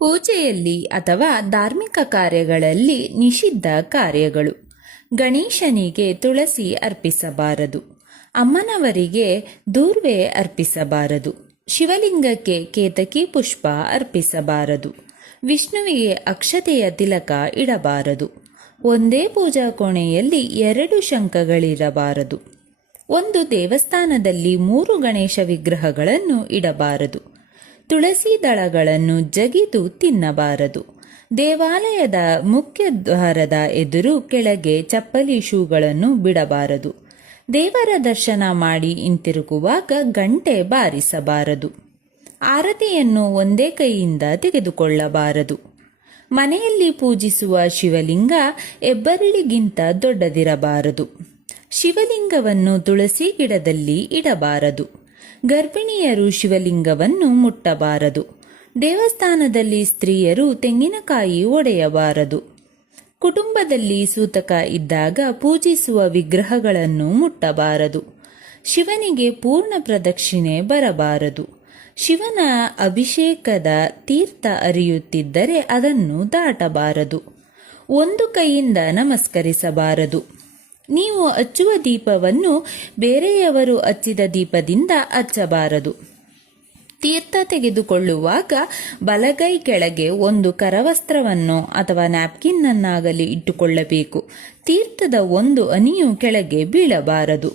ಪೂಜೆಯಲ್ಲಿ ಅಥವಾ ಧಾರ್ಮಿಕ ಕಾರ್ಯಗಳಲ್ಲಿ ನಿಷಿದ್ಧ ಕಾರ್ಯಗಳು. ಗಣೇಶನಿಗೆ ತುಳಸಿ ಅರ್ಪಿಸಬಾರದು. ಅಮ್ಮನವರಿಗೆ ದೂರ್ವೆ ಅರ್ಪಿಸಬಾರದು. ಶಿವಲಿಂಗಕ್ಕೆ ಕೇತಕಿ ಪುಷ್ಪ ಅರ್ಪಿಸಬಾರದು. ವಿಷ್ಣುವಿಗೆ ಅಕ್ಷತೆಯ ತಿಲಕ ಇಡಬಾರದು. ಒಂದೇ ಪೂಜಾ ಕೋಣೆಯಲ್ಲಿ 2 ಶಂಖಗಳಿರಬಾರದು. ಒಂದು ದೇವಸ್ಥಾನದಲ್ಲಿ 3 ಗಣೇಶ ವಿಗ್ರಹಗಳನ್ನು ಇಡಬಾರದು. ತುಳಸಿ ದಳಗಳನ್ನು ಜಗಿದು ತಿನ್ನಬಾರದು. ದೇವಾಲಯದ ಮುಖ್ಯ ದ್ವಾರದ ಎದುರು ಕೆಳಗೆ ಚಪ್ಪಲಿ ಶೂಗಳನ್ನು ಬಿಡಬಾರದು. ದೇವರ ದರ್ಶನ ಮಾಡಿ ಹಿಂತಿರುಗುವಾಗ ಗಂಟೆ ಬಾರಿಸಬಾರದು. ಆರತಿಯನ್ನು ಒಂದೇ ಕೈಯಿಂದ ತೆಗೆದುಕೊಳ್ಳಬಾರದು. ಮನೆಯಲ್ಲಿ ಪೂಜಿಸುವ ಶಿವಲಿಂಗ ಹೆಬ್ಬೆರಳಿಗಿಂತ ದೊಡ್ಡದಿರಬಾರದು. ಶಿವಲಿಂಗವನ್ನು ತುಳಸಿ ಗಿಡದಲ್ಲಿ ಇಡಬಾರದು. ಗರ್ಭಿಣಿಯರು ಶಿವಲಿಂಗವನ್ನು ಮುಟ್ಟಬಾರದು. ದೇವಸ್ಥಾನದಲ್ಲಿ ಸ್ತ್ರೀಯರು ತೆಂಗಿನಕಾಯಿ ಒಡೆಯಬಾರದು. ಕುಟುಂಬದಲ್ಲಿ ಸೂತಕ ಇದ್ದಾಗ ಪೂಜಿಸುವ ವಿಗ್ರಹಗಳನ್ನು ಮುಟ್ಟಬಾರದು. ಶಿವನಿಗೆ ಪೂರ್ಣ ಪ್ರದಕ್ಷಿಣೆ ಬರಬಾರದು. ಶಿವನ ಅಭಿಷೇಕದ ತೀರ್ಥ ಹರಿಯುತ್ತಿದ್ದರೆ ಅದನ್ನು ದಾಟಬಾರದು. ಒಂದು ಕೈಯಿಂದ ನಮಸ್ಕರಿಸಬಾರದು. ನೀವು ಹಚ್ಚುವ ದೀಪವನ್ನು ಬೇರೆಯವರು ಹಚ್ಚಿದ ದೀಪದಿಂದ ಹಚ್ಚಬಾರದು. ತೀರ್ಥ ತೆಗೆದುಕೊಳ್ಳುವಾಗ ಬಲಗೈ ಕೆಳಗೆ ಒಂದು ಕರವಸ್ತ್ರವನ್ನು ಅಥವಾ ನ್ಯಾಪ್ಕಿನ್ ಅನ್ನಾಗಲಿ ಇಟ್ಟುಕೊಳ್ಳಬೇಕು. ತೀರ್ಥದ ಒಂದು ಹನಿಯು ಕೆಳಗೆ ಬೀಳಬಾರದು.